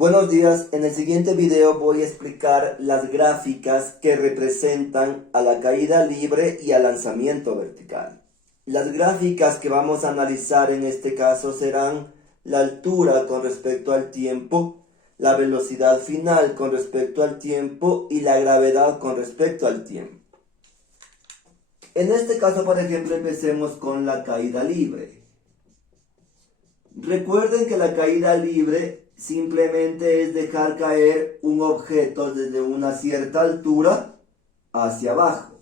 Buenos días, en el siguiente video voy a explicar las gráficas que representan a la caída libre y al lanzamiento vertical. Las gráficas que vamos a analizar en este caso serán la altura con respecto al tiempo, la velocidad final con respecto al tiempo y la gravedad con respecto al tiempo. En este caso, por ejemplo, empecemos con la caída libre. Recuerden que la caída libre simplemente es dejar caer un objeto desde una cierta altura hacia abajo.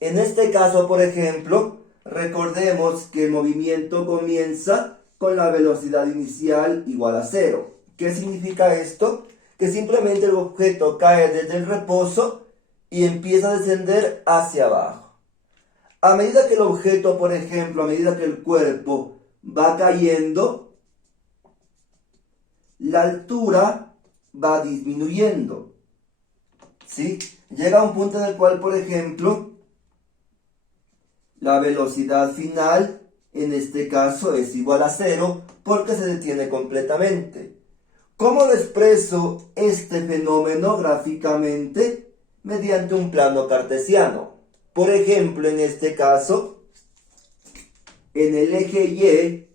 En este caso, por ejemplo, recordemos que el movimiento comienza con la velocidad inicial igual a 0. ¿Qué significa esto? Que simplemente el objeto cae desde el reposo y empieza a descender hacia abajo. A medida que el objeto, por ejemplo, a medida que el cuerpo va cayendo, la altura va disminuyendo, ¿sí? Llega a un punto en el cual, por ejemplo, la velocidad final, en este caso, es igual a 0 porque se detiene completamente. ¿Cómo lo expreso este fenómeno gráficamente? Mediante un plano cartesiano. Por ejemplo, en este caso, en el eje Y,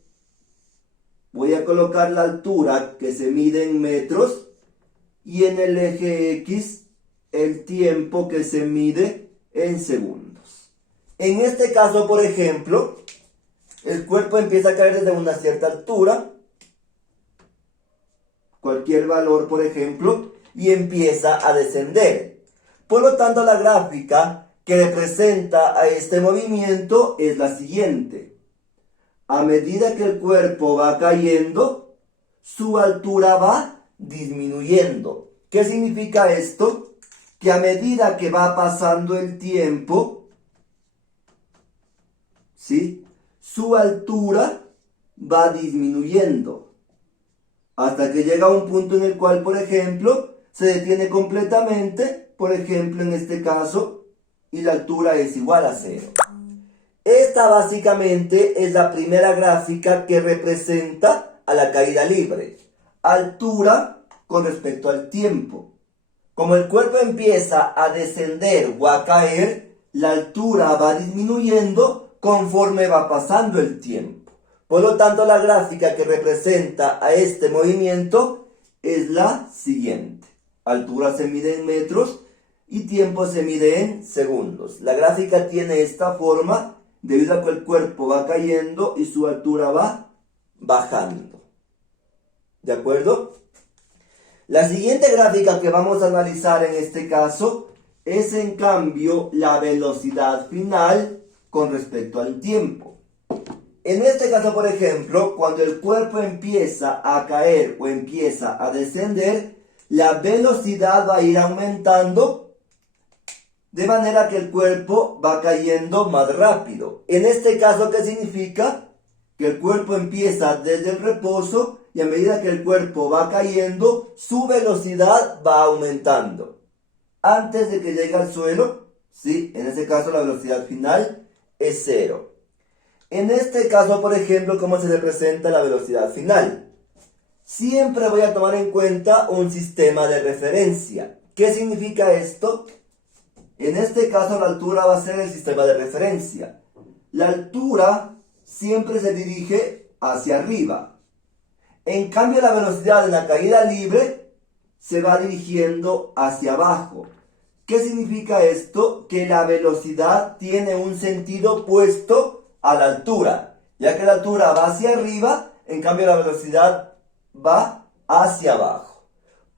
voy a colocar la altura que se mide en metros y en el eje X el tiempo que se mide en segundos. En este caso, por ejemplo, el cuerpo empieza a caer desde una cierta altura, cualquier valor, por ejemplo, y empieza a descender. Por lo tanto, la gráfica que representa a este movimiento es la siguiente. A medida que el cuerpo va cayendo, su altura va disminuyendo. ¿Qué significa esto? Que a medida que va pasando el tiempo, ¿sí?, su altura va disminuyendo. Hasta que llega a un punto en el cual, por ejemplo, se detiene completamente, por ejemplo, en este caso, y la altura es igual a 0. Esta básicamente es la primera gráfica que representa a la caída libre. Altura con respecto al tiempo. Como el cuerpo empieza a descender o a caer, la altura va disminuyendo conforme va pasando el tiempo. Por lo tanto, la gráfica que representa a este movimiento es la siguiente. Altura se mide en metros y tiempo se mide en segundos. La gráfica tiene esta forma debido a que el cuerpo va cayendo y su altura va bajando. ¿De acuerdo? La siguiente gráfica que vamos a analizar en este caso es en cambio la velocidad final con respecto al tiempo. En este caso, por ejemplo, cuando el cuerpo empieza a caer o empieza a descender, la velocidad va a ir aumentando de manera que el cuerpo va cayendo más rápido. En este caso, ¿qué significa? Que el cuerpo empieza desde el reposo y a medida que el cuerpo va cayendo, su velocidad va aumentando. Antes de que llegue al suelo, ¿sí?, en este caso la velocidad final es 0. En este caso, por ejemplo, ¿cómo se representa la velocidad final? Siempre voy a tomar en cuenta un sistema de referencia. ¿Qué significa esto? En este caso, la altura va a ser el sistema de referencia. La altura siempre se dirige hacia arriba. En cambio, la velocidad en la caída libre se va dirigiendo hacia abajo. ¿Qué significa esto? Que la velocidad tiene un sentido opuesto a la altura. Ya que la altura va hacia arriba, en cambio la velocidad va hacia abajo.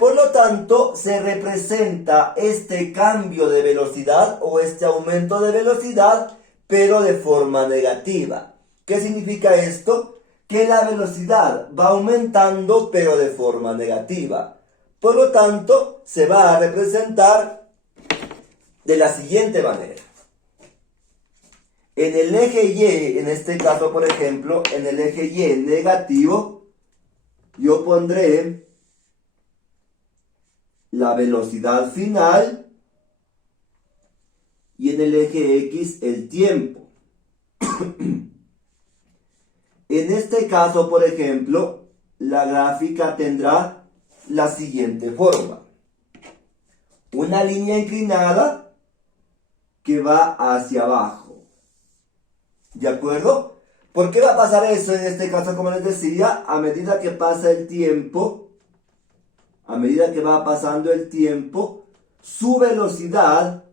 Por lo tanto, se representa este cambio de velocidad o este aumento de velocidad, pero de forma negativa. ¿Qué significa esto? Que la velocidad va aumentando, pero de forma negativa. Por lo tanto, se va a representar de la siguiente manera. En el eje Y, en este caso, por ejemplo, en el eje Y negativo, yo pondré la velocidad final y en el eje X el tiempo. En este caso, por ejemplo, la gráfica tendrá la siguiente forma. Una línea inclinada que va hacia abajo. ¿De acuerdo? ¿Por qué va a pasar eso en este caso? Como les decía, a medida que pasa el tiempo, a medida que va pasando el tiempo, su velocidad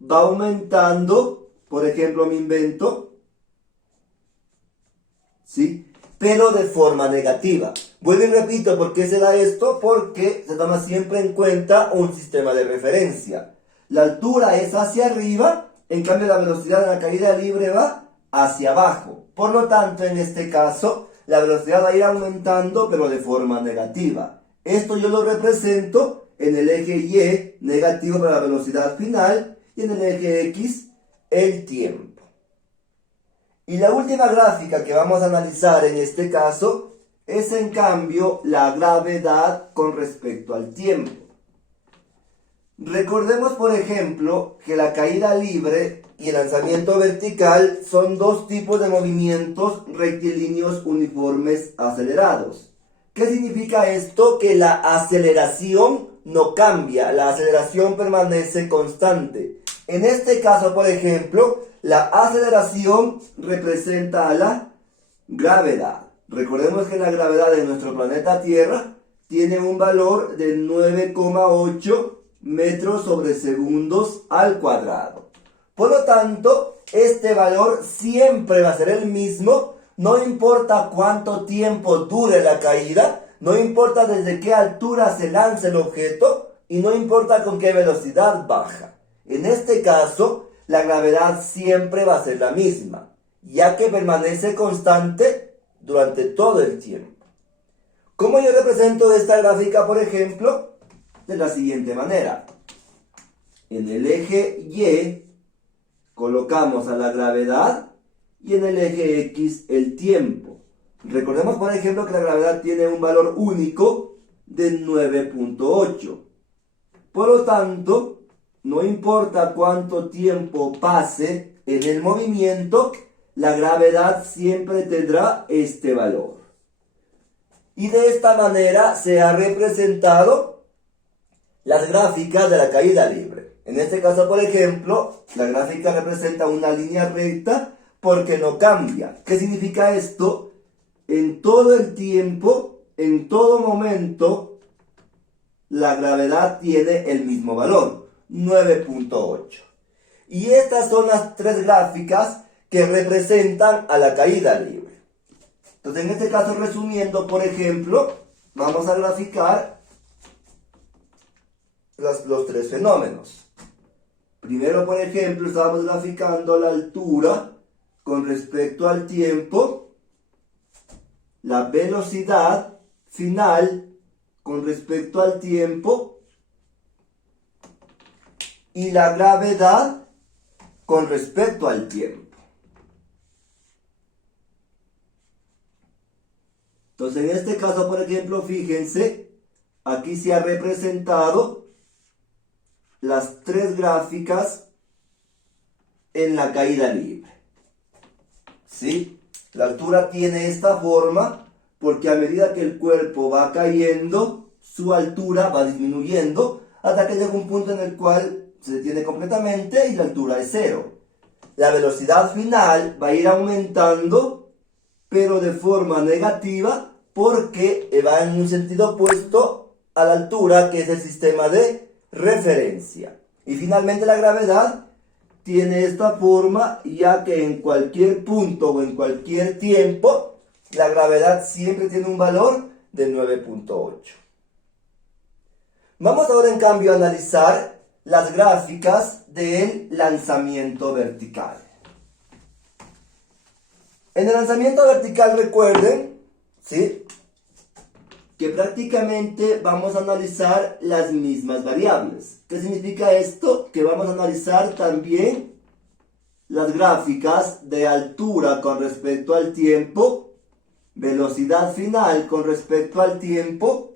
va aumentando. Por ejemplo, me invento, ¿sí? Pero de forma negativa. Vuelvo y repito, ¿por qué se da esto? Porque se toma siempre en cuenta un sistema de referencia. La altura es hacia arriba, en cambio la velocidad de la caída libre va hacia abajo. Por lo tanto, en este caso, la velocidad va a ir aumentando, pero de forma negativa. Esto yo lo represento en el eje Y, negativo para la velocidad final, y en el eje X, el tiempo. Y la última gráfica que vamos a analizar en este caso es en cambio la gravedad con respecto al tiempo. Recordemos, por ejemplo, que la caída libre y el lanzamiento vertical son dos tipos de movimientos rectilíneos uniformes acelerados. ¿Qué significa esto? Que la aceleración no cambia, la aceleración permanece constante. En este caso, por ejemplo, la aceleración representa a la gravedad. Recordemos que la gravedad de nuestro planeta Tierra tiene un valor de 9,8 metros sobre segundos al cuadrado. Por lo tanto, este valor siempre va a ser el mismo, no importa cuánto tiempo dure la caída, no importa desde qué altura se lance el objeto y no importa con qué velocidad baja. En este caso, la gravedad siempre va a ser la misma, ya que permanece constante durante todo el tiempo. ¿Cómo yo represento esta gráfica, por ejemplo? De la siguiente manera. En el eje Y colocamos a la gravedad y en el eje X el tiempo. Recordemos, por ejemplo, que la gravedad tiene un valor único de 9,8. Por lo tanto, no importa cuánto tiempo pase en el movimiento, la gravedad siempre tendrá este valor. Y de esta manera se ha representado las gráficas de la caída libre. En este caso, por ejemplo, la gráfica representa una línea recta porque no cambia. ¿Qué significa esto? En todo el tiempo, en todo momento, la gravedad tiene el mismo valor, 9,8. Y estas son las tres gráficas que representan a la caída libre. Entonces, en este caso, resumiendo, por ejemplo, vamos a graficar los tres fenómenos. Primero, por ejemplo, estamos graficando la altura con respecto al tiempo, la velocidad final con respecto al tiempo y la gravedad con respecto al tiempo. Entonces, en este caso, por ejemplo, fíjense, aquí se ha representado las tres gráficas en la caída libre. ¿Sí? La altura tiene esta forma porque a medida que el cuerpo va cayendo, su altura va disminuyendo hasta que llega un punto en el cual se detiene completamente y la altura es cero. La velocidad final va a ir aumentando, pero de forma negativa porque va en un sentido opuesto a la altura, que es el sistema de referencia. Y finalmente la gravedad tiene esta forma, ya que en cualquier punto o en cualquier tiempo, la gravedad siempre tiene un valor de 9,8. Vamos ahora en cambio a analizar las gráficas del lanzamiento vertical. En el lanzamiento vertical recuerden, ¿sí?, que prácticamente vamos a analizar las mismas variables. ¿Qué significa esto? Que vamos a analizar también las gráficas de altura con respecto al tiempo, velocidad final con respecto al tiempo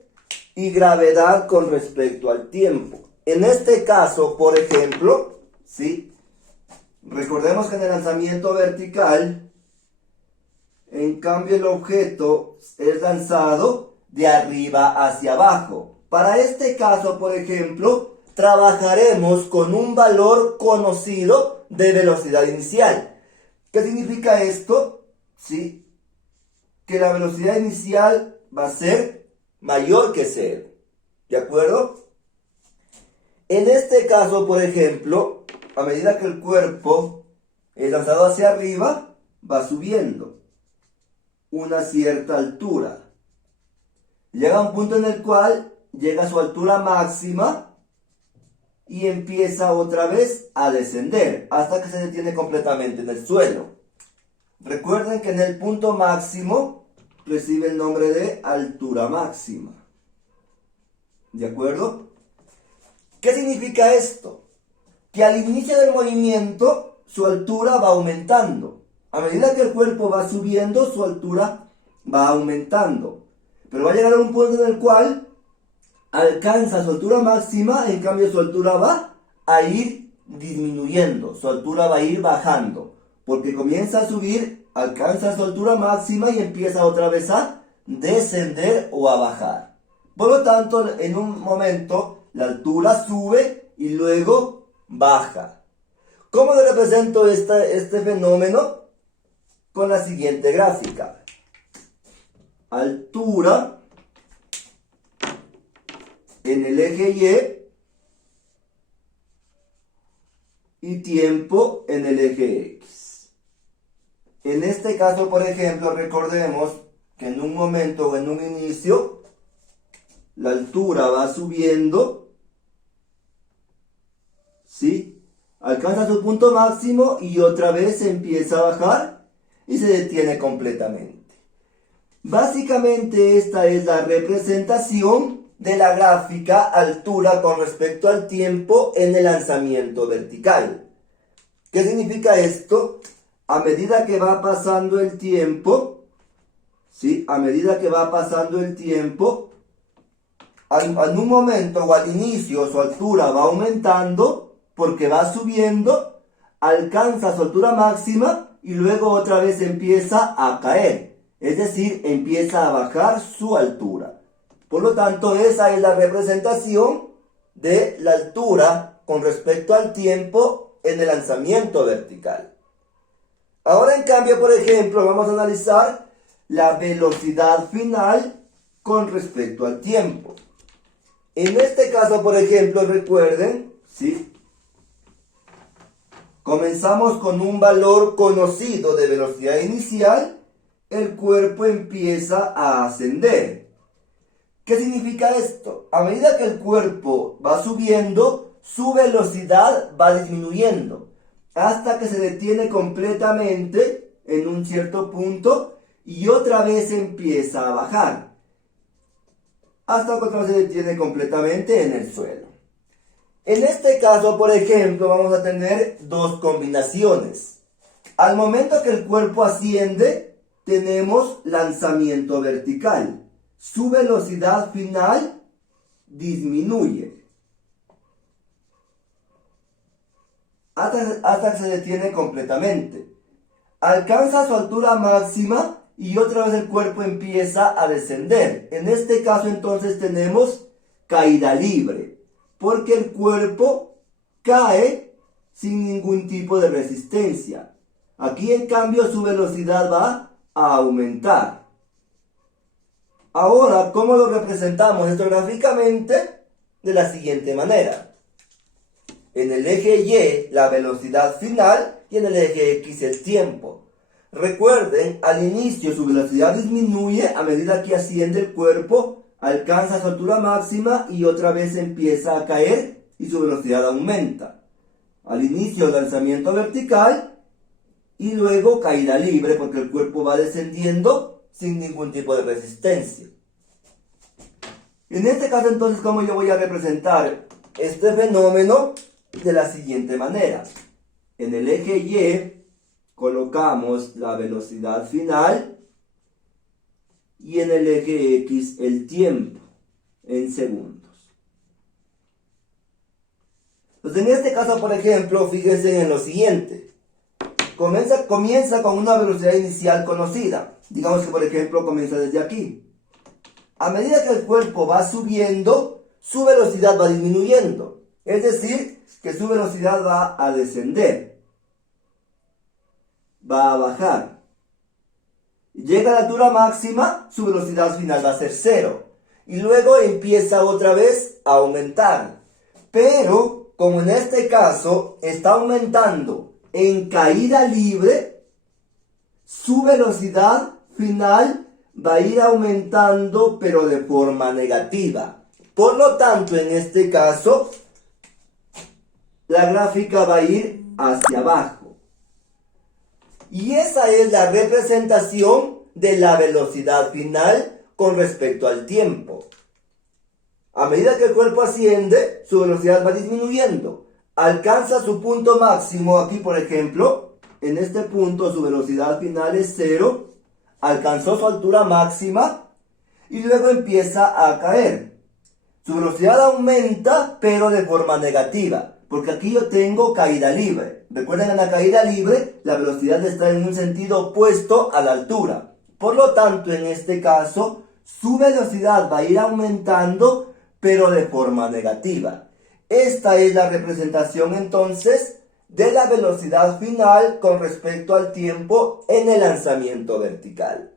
y gravedad con respecto al tiempo. En este caso, por ejemplo, ¿sí?, recordemos que en el lanzamiento vertical, en cambio el objeto es lanzado de arriba hacia abajo. Para este caso, por ejemplo, trabajaremos con un valor conocido de velocidad inicial. ¿Qué significa esto? ¿Sí? Que la velocidad inicial va a ser mayor que 0. ¿De acuerdo? En este caso, por ejemplo, a medida que el cuerpo es lanzado hacia arriba, va subiendo una cierta altura. Llega a un punto en el cual llega a su altura máxima y empieza otra vez a descender hasta que se detiene completamente en el suelo. Recuerden que en el punto máximo recibe el nombre de altura máxima. ¿De acuerdo? ¿Qué significa esto? Que al inicio del movimiento su altura va aumentando. A medida que el cuerpo va subiendo, su altura va aumentando. Pero va a llegar a un punto en el cual alcanza su altura máxima, en cambio su altura va a ir disminuyendo, su altura va a ir bajando, porque comienza a subir, alcanza su altura máxima y empieza otra vez a descender o a bajar. Por lo tanto, en un momento la altura sube y luego baja. ¿Cómo le represento este fenómeno? Con la siguiente gráfica. Altura en el eje y tiempo en el eje X. En este caso, por ejemplo, recordemos que en un momento o en un inicio, la altura va subiendo, ¿sí? Alcanza su punto máximo y otra vez empieza a bajar y se detiene completamente. Básicamente esta es la representación de la gráfica altura con respecto al tiempo en el lanzamiento vertical. ¿Qué significa esto? A medida que va pasando el tiempo, ¿sí? A medida que va pasando el tiempo, en un momento o al inicio su altura va aumentando porque va subiendo, alcanza su altura máxima y luego otra vez empieza a caer. Es decir, empieza a bajar su altura. Por lo tanto, esa es la representación de la altura con respecto al tiempo en el lanzamiento vertical. Ahora, en cambio, por ejemplo, vamos a analizar la velocidad final con respecto al tiempo. En este caso, por ejemplo, recuerden, ¿sí? Comenzamos con un valor conocido de velocidad inicial, el cuerpo empieza a ascender. ¿Qué significa esto? A medida que el cuerpo va subiendo, su velocidad va disminuyendo hasta que se detiene completamente en un cierto punto y otra vez empieza a bajar hasta que otra vez se detiene completamente en el suelo. En este caso, por ejemplo, vamos a tener dos combinaciones. Al momento que el cuerpo asciende, tenemos lanzamiento vertical. Su velocidad final disminuye hasta que se detiene completamente. Alcanza su altura máxima y otra vez el cuerpo empieza a descender. En este caso entonces tenemos caída libre, porque el cuerpo cae sin ningún tipo de resistencia. Aquí en cambio su velocidad va a aumentar. Ahora, ¿cómo lo representamos esto gráficamente? De la siguiente manera. En el eje Y, la velocidad final, y en el eje X, el tiempo. Recuerden, al inicio su velocidad disminuye a medida que asciende el cuerpo, alcanza su altura máxima y otra vez empieza a caer y su velocidad aumenta. Al inicio, lanzamiento vertical y luego caída libre porque el cuerpo va descendiendo sin ningún tipo de resistencia. En este caso, entonces, ¿cómo yo voy a representar este fenómeno? De la siguiente manera. En el eje Y colocamos la velocidad final y en el eje X el tiempo en segundos. Entonces, en este caso, por ejemplo, fíjense en lo siguiente. Comienza con una velocidad inicial conocida. Digamos que, por ejemplo, comienza desde aquí. A medida que el cuerpo va subiendo, su velocidad va disminuyendo. Es decir, que su velocidad va a descender, va a bajar. Llega a la altura máxima, su velocidad final va a ser 0. Y luego empieza otra vez a aumentar. Pero, como en este caso está aumentando en caída libre, su velocidad final va a ir aumentando, pero de forma negativa. Por lo tanto, en este caso, la gráfica va a ir hacia abajo. Y esa es la representación de la velocidad final con respecto al tiempo. A medida que el cuerpo asciende, su velocidad va disminuyendo. Alcanza su punto máximo, aquí por ejemplo, en este punto su velocidad final es 0, alcanzó su altura máxima y luego empieza a caer. Su velocidad aumenta, pero de forma negativa, porque aquí yo tengo caída libre. Recuerden, en la caída libre, la velocidad está en un sentido opuesto a la altura. Por lo tanto, en este caso, su velocidad va a ir aumentando, pero de forma negativa. Esta es la representación, entonces, de la velocidad final con respecto al tiempo en el lanzamiento vertical.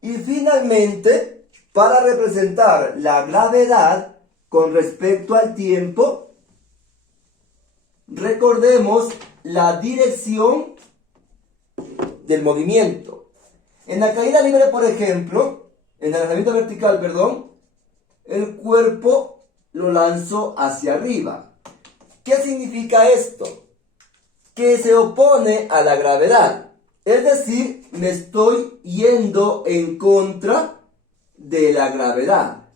Y finalmente, para representar la gravedad con respecto al tiempo, recordemos la dirección del movimiento. En la caída libre, por ejemplo, en el lanzamiento vertical, perdón, el cuerpo lo lanzo hacia arriba. ¿Qué significa esto? Que se opone a la gravedad. Es decir, me estoy yendo en contra de la gravedad.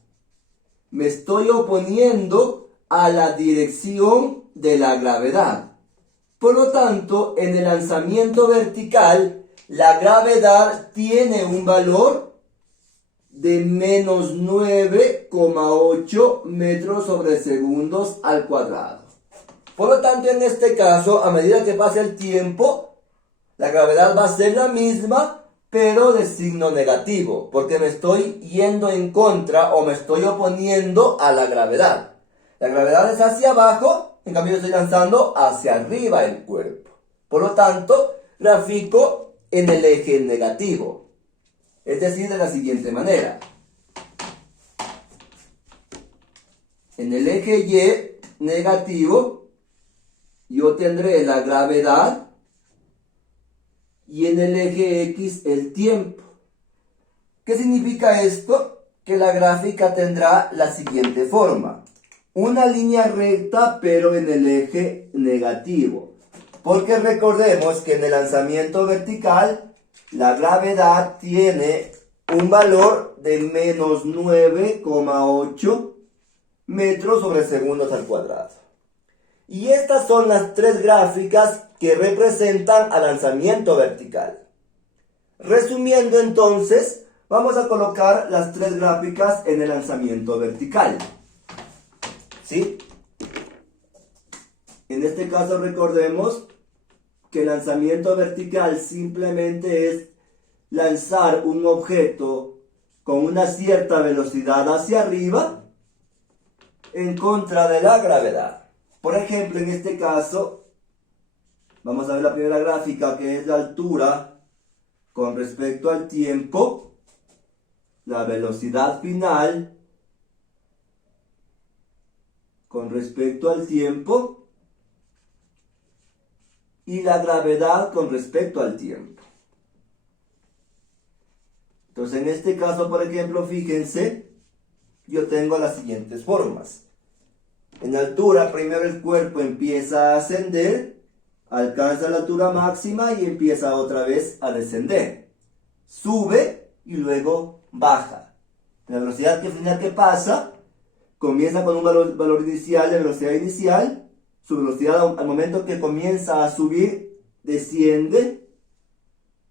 Me estoy oponiendo a la dirección de la gravedad. Por lo tanto, en el lanzamiento vertical, la gravedad tiene un valor de menos 9,8 metros sobre segundos al cuadrado. Por lo tanto, en este caso, a medida que pase el tiempo, la gravedad va a ser la misma, pero de signo negativo, porque me estoy yendo en contra o me estoy oponiendo a la gravedad. La gravedad es hacia abajo, en cambio yo estoy lanzando hacia arriba el cuerpo. Por lo tanto, grafico en el eje negativo. Es decir, de la siguiente manera. En el eje Y negativo, yo tendré la gravedad y en el eje X el tiempo. ¿Qué significa esto? Que la gráfica tendrá la siguiente forma. Una línea recta, pero en el eje negativo. Porque recordemos que en el lanzamiento vertical, la gravedad tiene un valor de menos 9,8 metros sobre segundos al cuadrado. Y estas son las tres gráficas que representan al lanzamiento vertical. Resumiendo entonces, vamos a colocar las tres gráficas en el lanzamiento vertical. ¿Sí? En este caso recordemos que el lanzamiento vertical simplemente es lanzar un objeto con una cierta velocidad hacia arriba en contra de la gravedad. Por ejemplo, en este caso, vamos a ver la primera gráfica, que es la altura con respecto al tiempo, la velocidad final con respecto al tiempo y la gravedad con respecto al tiempo. Entonces, en este caso, por ejemplo, fíjense, yo tengo las siguientes formas. En altura, primero el cuerpo empieza a ascender, alcanza la altura máxima y empieza otra vez a descender. Sube y luego baja. La velocidad final que pasa comienza con un valor inicial de velocidad inicial. Su velocidad al momento que comienza a subir desciende,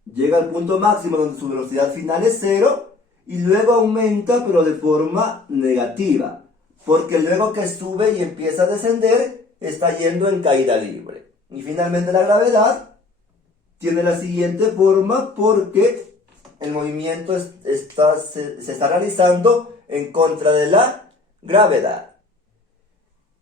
llega al punto máximo donde su velocidad final es 0 y luego aumenta, pero de forma negativa. Porque luego que sube y empieza a descender, está yendo en caída libre. Y finalmente la gravedad tiene la siguiente forma porque el movimiento se está realizando en contra de la gravedad.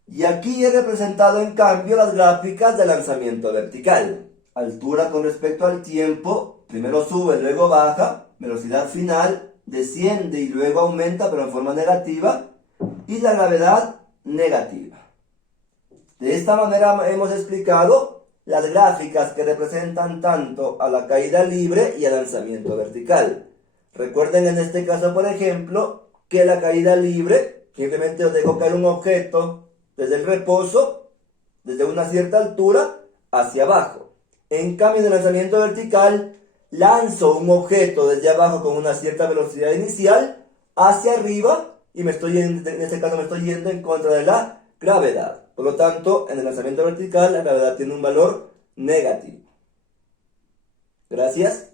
Y aquí he representado en cambio las gráficas de lanzamiento vertical. Altura con respecto al tiempo, primero sube, luego baja, velocidad final, desciende y luego aumenta pero en forma negativa, y la gravedad negativa. De esta manera hemos explicado las gráficas que representan tanto a la caída libre y al lanzamiento vertical. Recuerden en este caso, por ejemplo, que la caída libre simplemente os dejo caer un objeto desde el reposo, desde una cierta altura, hacia abajo. En cambio, en el lanzamiento vertical, lanzo un objeto desde abajo con una cierta velocidad inicial hacia arriba y en este caso me estoy yendo en contra de la gravedad. Por lo tanto, en el lanzamiento vertical, la gravedad tiene un valor negativo. Gracias.